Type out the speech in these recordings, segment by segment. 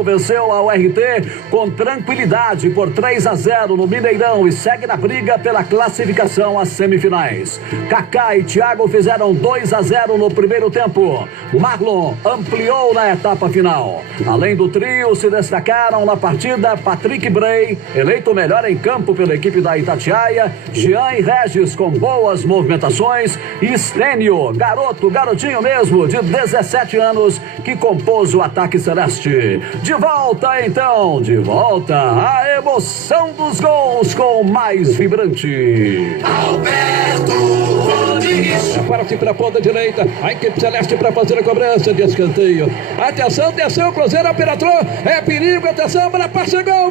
Cruzeiro venceu a URT com tranquilidade por 3-0 no Mineirão e segue na briga pela classificação às semifinais. Kaká e Thiago fizeram 2-0 no primeiro tempo. Marlon ampliou na etapa final. Além do trio, se destacaram na partida Patrick Bray, eleito melhor em campo pela equipe da Itatiaia, Jean e Regis com boas movimentações e Stênio, garotinho mesmo, de 17 anos, que compôs o ataque celeste. De volta a emoção dos gols com o mais vibrante. Alberto Rodrigues. Parte para a ponta direita, a equipe celeste para fazer a cobrança de escanteio. Atenção, Cruzeiro penetrou, é perigo, atenção, para passa, gol!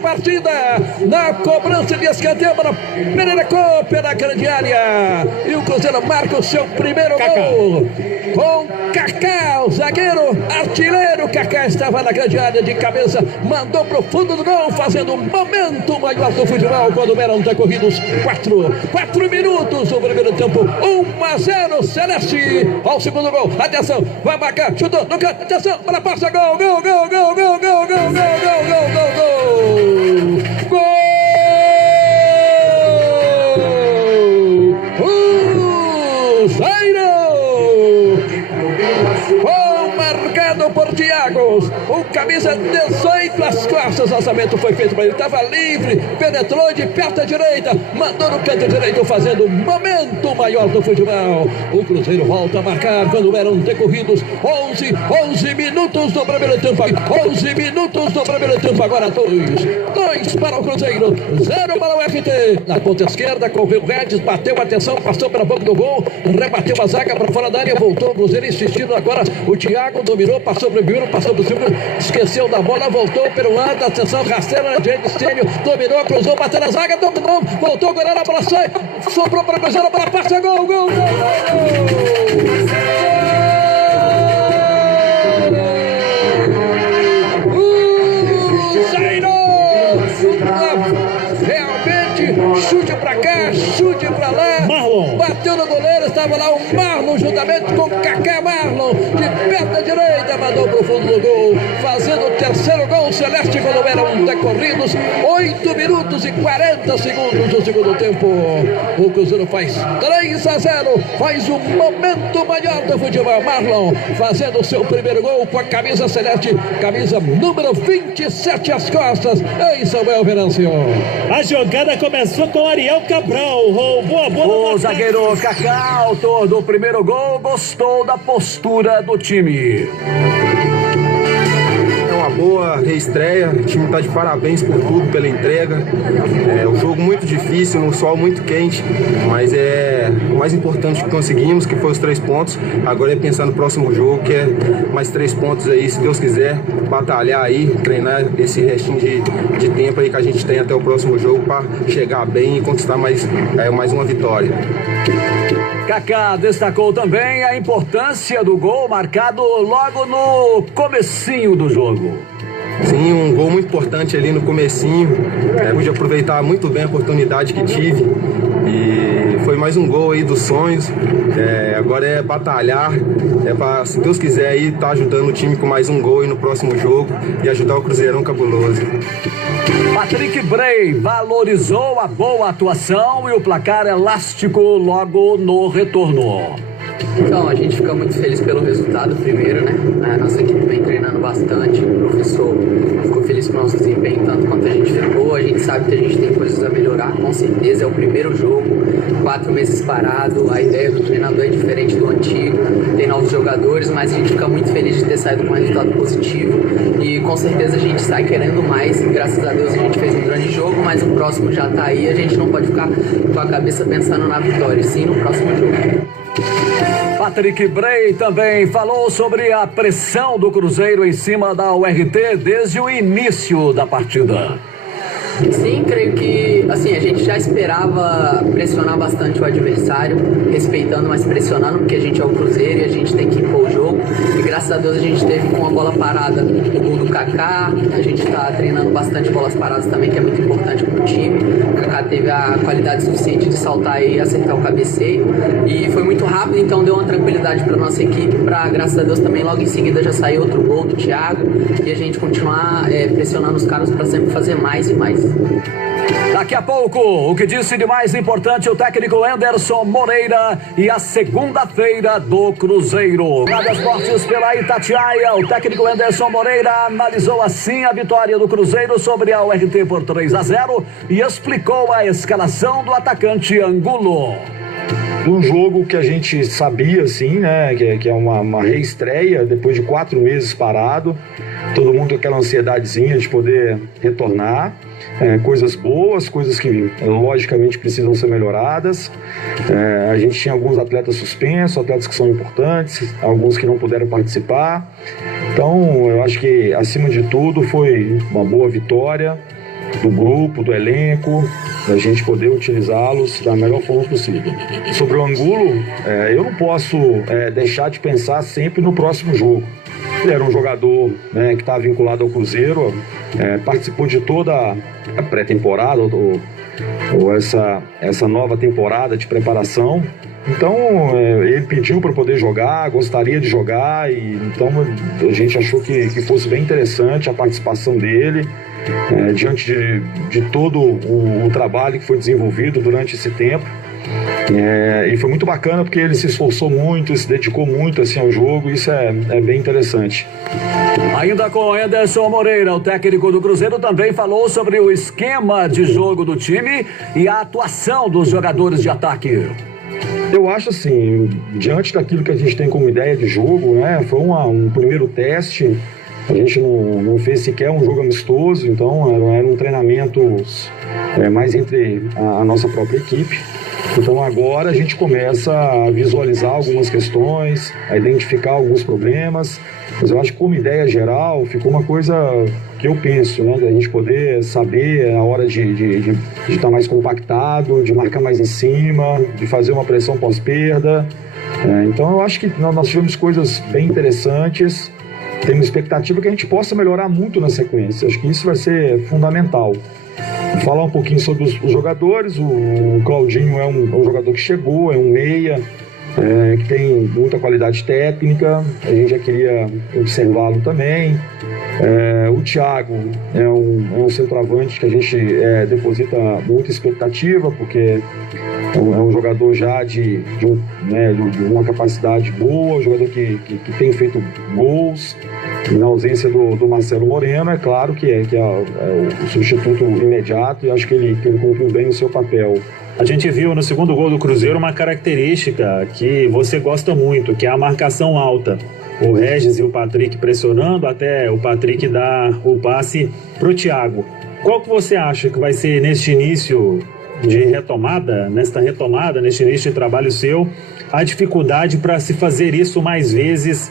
Partida na cobrança de escanteio para Pereira Copa na grande área e o Cruzeiro marca o seu primeiro gol com Kaká, o zagueiro artilheiro. Kaká estava na grande área de cabeça, mandou pro fundo do gol, fazendo um momento maior do futebol quando eram decorridos 4 minutos do primeiro tempo. 1-0 Celeste ao segundo gol. Atenção, vai marcar, chutou no canto, atenção, para passa, gol! Marcado por Thiago, o camisa 18 às costas, lançamento foi feito para ele, estava livre, penetrou de perto à direita, mandou no canto direito, fazendo um momento maior do futebol. O Cruzeiro volta a marcar quando eram decorridos 11 minutos do primeiro tempo, 11 minutos do primeiro tempo, agora 2 para o Cruzeiro, 0 para o FT. Na ponta esquerda, correu o Regis, bateu a atenção, passou pela boca do gol, rebateu a zaga para fora da área, voltou o Cruzeiro insistindo agora, o Thiago dominou, passou para o Biuro, passou para o Silvio, esqueceu da bola, voltou pelo lado, atenção, rasteira na direita, Stênio, dominou, cruzou, bateu na zaga, dominou, voltou, agora a bola sai, sobrou para o Cruzeiro, para passa, gol! Realmente, chute pra cá, chute pra lá, Marlon bateu no goleiro, estava lá o Marlon juntamente com Kaká. Marlon de perna direita mandou pro fundo do gol, fazendo o terceiro gol celeste quando eram decorridos 8 minutos e 40 segundos do segundo tempo. O Cruzeiro faz 3-0, faz um momento maior do futebol. Marlon fazendo o seu primeiro gol com a camisa celeste, camisa número 27 às costas, em Samuel Venâncio. A jogada começou com Ariel Cabral, roubou a bola. O zagueiro Kaká, autor do primeiro gol, gostou da postura do time. Boa reestreia, o time está de parabéns por tudo, pela entrega. É um jogo muito difícil, um sol muito quente, mas é o mais importante que conseguimos, que foi os 3 pontos. Agora é pensar no próximo jogo, que é mais 3 pontos aí, se Deus quiser, batalhar aí, treinar esse restinho de tempo aí que a gente tem até o próximo jogo para chegar bem e conquistar mais uma vitória. Kaká destacou também a importância do gol marcado logo no comecinho do jogo. Sim, um gol muito importante ali no comecinho, pude aproveitar muito bem a oportunidade que tive e foi mais um gol aí dos sonhos. Agora é batalhar, para, se Deus quiser, aí tá ajudando o time com mais um gol aí no próximo jogo e ajudar o Cruzeirão cabuloso. Patrick Bray valorizou a boa atuação e o placar elástico logo no retorno. Então, a gente fica muito feliz pelo resultado primeiro, né? A nossa equipe vem treinando bastante, o professor ficou feliz com o nosso desempenho, tanto quanto a gente ficou. A gente sabe que a gente tem coisas a melhorar, com certeza. É o primeiro jogo, 4 meses parado, a ideia do treinador é diferente do antigo, tem novos jogadores, mas a gente fica muito feliz de ter saído com um resultado positivo e com certeza a gente sai querendo mais. Graças a Deus a gente fez um grande jogo, mas o próximo já tá aí, a gente não pode ficar com a cabeça pensando na vitória, sim no próximo jogo. Patrick Bray também falou sobre a pressão do Cruzeiro em cima da URT desde o início da partida. Sim, creio que assim, a gente já esperava pressionar bastante o adversário, respeitando, mas pressionando, porque a gente é o Cruzeiro e a gente tem que impor o jogo. E graças a Deus a gente teve com a bola parada o gol do Kaká, a gente está treinando bastante bolas paradas também, que é muito importante para o time. O Kaká teve a qualidade suficiente de saltar e acertar o cabeceio, e foi muito rápido, então deu uma tranquilidade para nossa equipe, para graças a Deus também logo em seguida já sair outro gol do Thiago e a gente continuar pressionando os caras para sempre fazer mais e mais. Daqui a pouco, o que disse de mais importante o técnico Anderson Moreira e a segunda-feira do Cruzeiro. Rádio Esportes pela Itatiaia, o técnico Anderson Moreira analisou assim a vitória do Cruzeiro sobre a URT por 3-0 e explicou a escalação do atacante Angulo. Um jogo que a gente sabia, assim, né, que é uma reestreia depois de 4 meses parado, todo mundo com aquela ansiedadezinha de poder retornar, coisas boas, coisas que logicamente precisam ser melhoradas. A gente tinha alguns atletas suspensos, atletas que são importantes, alguns que não puderam participar. Então, eu acho que acima de tudo foi uma boa vitória do grupo, do elenco, da gente poder utilizá-los da melhor forma possível. Sobre o Angulo, eu não posso deixar de pensar sempre no próximo jogo. Ele era um jogador, né, que estava vinculado ao Cruzeiro, participou de toda a pré-temporada ou essa nova temporada de preparação. Então, ele pediu para poder jogar, gostaria de jogar, e então a gente achou que fosse bem interessante a participação dele, diante de todo o trabalho que foi desenvolvido durante esse tempo. E foi muito bacana porque ele se esforçou muito, se dedicou muito assim, ao jogo, e isso é bem interessante. Ainda com Anderson Moreira, o técnico do Cruzeiro também falou sobre o esquema de jogo do time e a atuação dos jogadores de ataque. Eu acho assim, diante daquilo que a gente tem como ideia de jogo, né, foi um primeiro teste. A gente não fez sequer um jogo amistoso, então era um treinamento mais entre a nossa própria equipe. Então agora a gente começa a visualizar algumas questões, a identificar alguns problemas, mas eu acho que como ideia geral ficou uma coisa que eu penso, né, da gente poder saber a hora de estar mais compactado, de marcar mais em cima, de fazer uma pressão pós-perda. Então eu acho que nós tivemos coisas bem interessantes. Temos expectativa que a gente possa melhorar muito na sequência. Acho que isso vai ser fundamental. Vou falar um pouquinho sobre os jogadores. O Claudinho é um jogador que chegou, é um meia, que tem muita qualidade técnica. A gente já queria observá-lo também. O Thiago é um centroavante que a gente deposita muita expectativa, porque é um jogador já de uma capacidade boa, um jogador que tem feito gols. E na ausência do Marcelo Moreno, é claro que é o substituto imediato, e acho que ele cumpriu bem o seu papel. A gente viu no segundo gol do Cruzeiro uma característica que você gosta muito, que é a marcação alta. O Regis e o Patrick pressionando até o Patrick dar o passe para o Thiago. Qual que você acha que vai ser neste início de retomada, neste início de trabalho seu, a dificuldade para se fazer isso mais vezes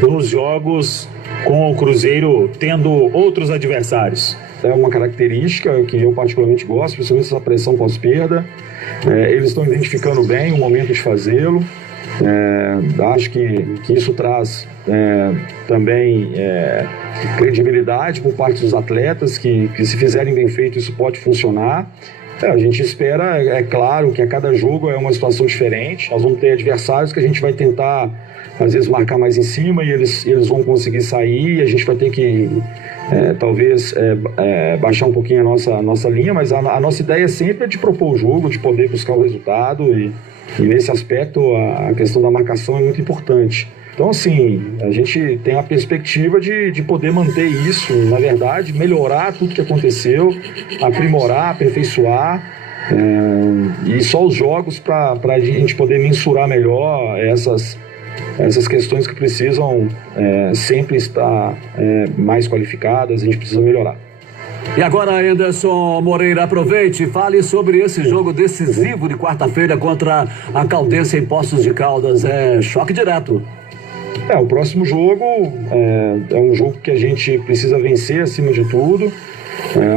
nos jogos com o Cruzeiro tendo outros adversários? É uma característica que eu particularmente gosto, principalmente essa pressão pós-perda. Eles estão identificando bem o momento de fazê-lo. Acho que isso traz também credibilidade por parte dos atletas, que se fizerem bem feito isso pode funcionar. A gente espera, é claro, que a cada jogo é uma situação diferente. Nós vamos ter adversários que a gente vai tentar, às vezes, marcar mais em cima e eles vão conseguir sair, e a gente vai ter que, talvez, baixar um pouquinho a nossa linha, mas a nossa ideia sempre é de propor o jogo, de poder buscar o resultado, e nesse aspecto a questão da marcação é muito importante. Então, assim, a gente tem a perspectiva de poder manter isso, na verdade, melhorar tudo que aconteceu, aprimorar, aperfeiçoar, e só os jogos para a gente poder mensurar melhor essas questões que precisam sempre estar mais qualificadas, a gente precisa melhorar. E agora, Anderson Moreira, aproveite e fale sobre esse jogo decisivo de quarta-feira contra a Caldense em Poços de Caldas. É choque direto. O próximo jogo é um jogo que a gente precisa vencer acima de tudo.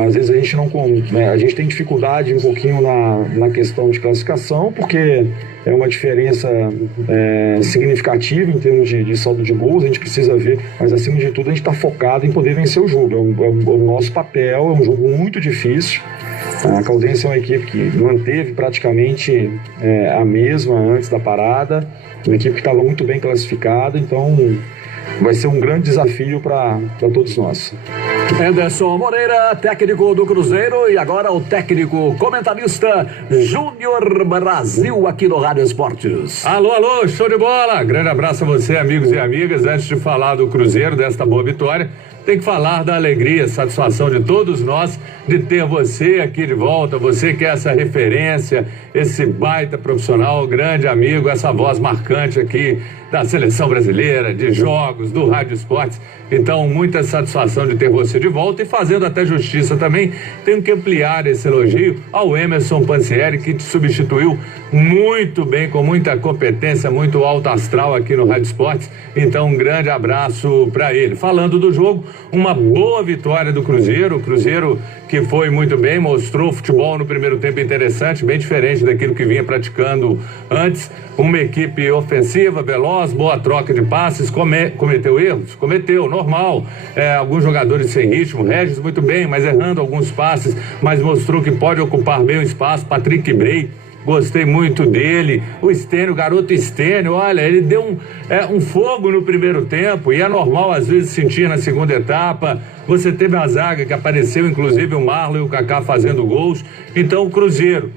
Às vezes a gente a gente tem dificuldade um pouquinho na questão de classificação, porque é uma diferença significativa em termos de saldo de gols, a gente precisa ver, mas acima de tudo a gente está focado em poder vencer o jogo, é o nosso papel, é um jogo muito difícil. A Caldense é uma equipe que manteve praticamente a mesma antes da parada, uma equipe que estava muito bem classificada, então vai ser um grande desafio para todos nós. Anderson Moreira, técnico do Cruzeiro, e agora o técnico comentarista Júnior Brasil aqui no Rádio Esportes. Alô, show de bola! Grande abraço a você, amigos e amigas. Antes de falar do Cruzeiro, desta boa vitória, tem que falar da alegria, satisfação de todos nós de ter você aqui de volta, você que é essa referência, esse baita profissional, grande amigo, essa voz marcante aqui da seleção brasileira, de jogos, do Rádio Esportes. Então, muita satisfação de ter você de volta, e fazendo até justiça também, tenho que ampliar esse elogio ao Emerson Pansieri, que te substituiu muito bem, com muita competência, muito alto astral aqui no Rádio Esportes. Então, um grande abraço para ele. Falando do jogo, uma boa vitória do Cruzeiro, o Cruzeiro que foi muito bem, mostrou futebol no primeiro tempo interessante, bem diferente daquilo que vinha praticando antes. Uma equipe ofensiva, veloz, boa troca de passes, cometeu erros? Cometeu, normal. Alguns jogadores sem ritmo, Regis muito bem, mas errando alguns passes, mas mostrou que pode ocupar bem o espaço. Patrick Bray, gostei muito dele. O Stênio, o garoto Stênio, olha, ele deu um fogo no primeiro tempo, e é normal às vezes sentir na segunda etapa. Você teve a zaga que apareceu, inclusive o Marlon e o Kaká fazendo gols. Então o Cruzeiro,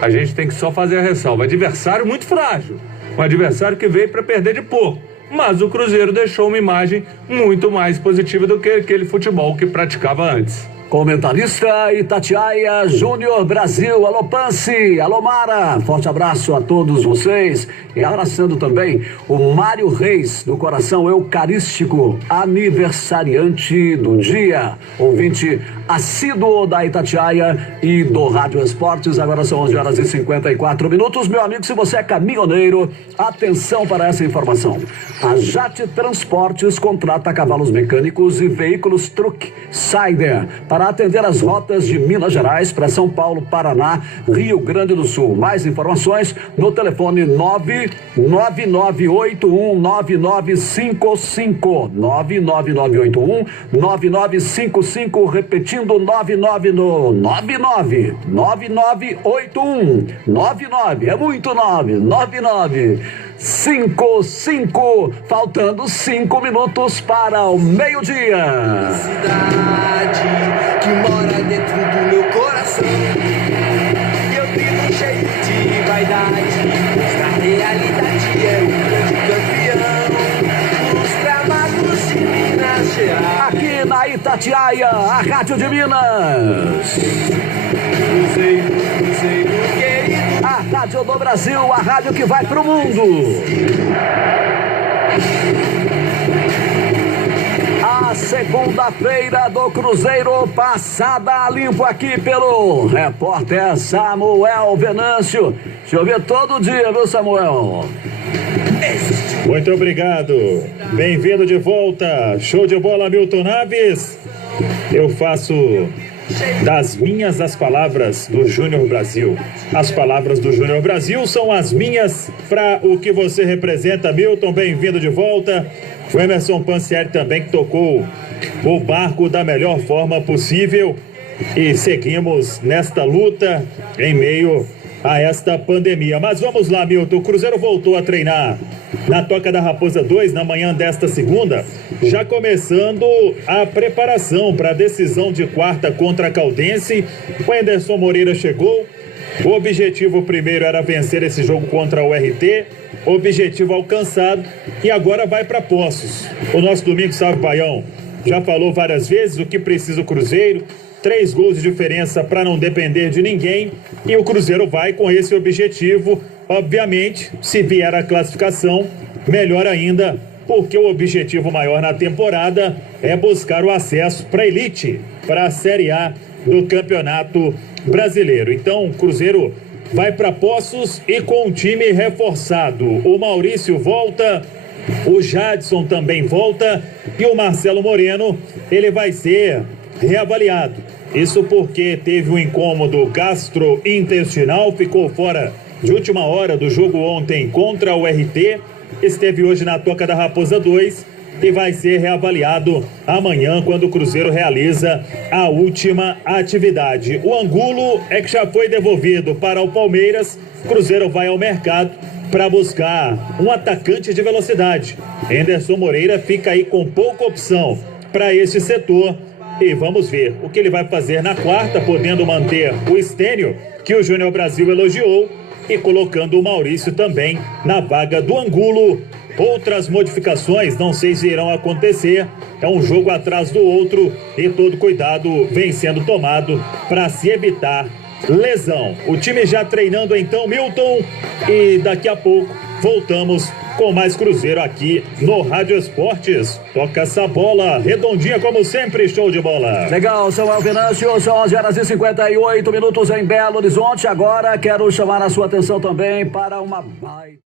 a gente tem que só fazer a ressalva, adversário muito frágil, um adversário que veio para perder de pouco, mas o Cruzeiro deixou uma imagem muito mais positiva do que aquele futebol que praticava antes. Comentarista Itatiaia Júnior Brasil, alô Pansi, alô Mara, forte abraço a todos vocês, e abraçando também o Mário Reis, do Coração Eucarístico, aniversariante do dia, ouvinte assíduo da Itatiaia e do Rádio Esportes. Agora são 11h54. Meu amigo, se você é caminhoneiro, atenção para essa informação. A Jate Transportes contrata cavalos mecânicos e veículos truck Sider para atender as rotas de Minas Gerais para São Paulo, Paraná, Rio Grande do Sul. Mais informações no telefone 999819955, 999819955, repetindo 9981, é muito 9955, faltando 5 minutos para o meio-dia. Cidade que mora dentro do meu coração, e eu tenho um jeito de vaidade, mas na realidade é o grande campeão dos gramados de Minas Gerais. Aqui na Itatiaia, a Rádio de Minas. Cruzeiro querido, A Rádio do Brasil, a rádio que vai pro mundo. A segunda-feira do Cruzeiro passada a limpo aqui pelo repórter Samuel Venâncio. Chover todo dia, viu, Samuel? Muito obrigado. Bem-vindo de volta. Show de bola, Milton Naves. Eu faço das minhas as palavras do Júnior Brasil. As palavras do Júnior Brasil são as minhas para o que você representa, Milton. Bem-vindo de volta. O Emerson Pansieri também, que tocou o barco da melhor forma possível, e seguimos nesta luta em meio a esta pandemia. Mas vamos lá, Milton. O Cruzeiro voltou a treinar na Toca da Raposa 2 na manhã desta segunda, já começando a preparação para a decisão de quarta contra a Caldense. O Anderson Moreira chegou. O objetivo primeiro era vencer esse jogo contra o RT, objetivo alcançado, e agora vai para Poços. O nosso Domingos Sávio Baião já falou várias vezes o que precisa o Cruzeiro: 3 gols de diferença para não depender de ninguém, e o Cruzeiro vai com esse objetivo. Obviamente, se vier a classificação, melhor ainda, porque o objetivo maior na temporada é buscar o acesso para a elite, para a Série A do Campeonato Brasileiro. Então, o Cruzeiro vai para Poços e com um time reforçado. O Maurício volta, o Jadson também volta, e o Marcelo Moreno, ele vai ser reavaliado. Isso porque teve um incômodo gastrointestinal, ficou fora de última hora do jogo ontem contra o RT, esteve hoje na Toca da Raposa 2 e vai ser reavaliado amanhã quando o Cruzeiro realiza a última atividade. O Angulo é que já foi devolvido para o Palmeiras. O Cruzeiro vai ao mercado para buscar um atacante de velocidade. Anderson Moreira fica aí com pouca opção para este setor e vamos ver o que ele vai fazer na quarta, podendo manter o Stênio, que o Júnior Brasil elogiou, e colocando o Maurício também na vaga do Angulo. Outras modificações, não sei se irão acontecer, é um jogo atrás do outro e todo cuidado vem sendo tomado para se evitar lesão. O time já treinando então, Milton, e daqui a pouco voltamos com mais Cruzeiro aqui no Rádio Esportes. Toca essa bola redondinha como sempre, show de bola. Legal, Samuel Venâncio, são 11h58 em Belo Horizonte. Agora quero chamar a sua atenção também para uma baita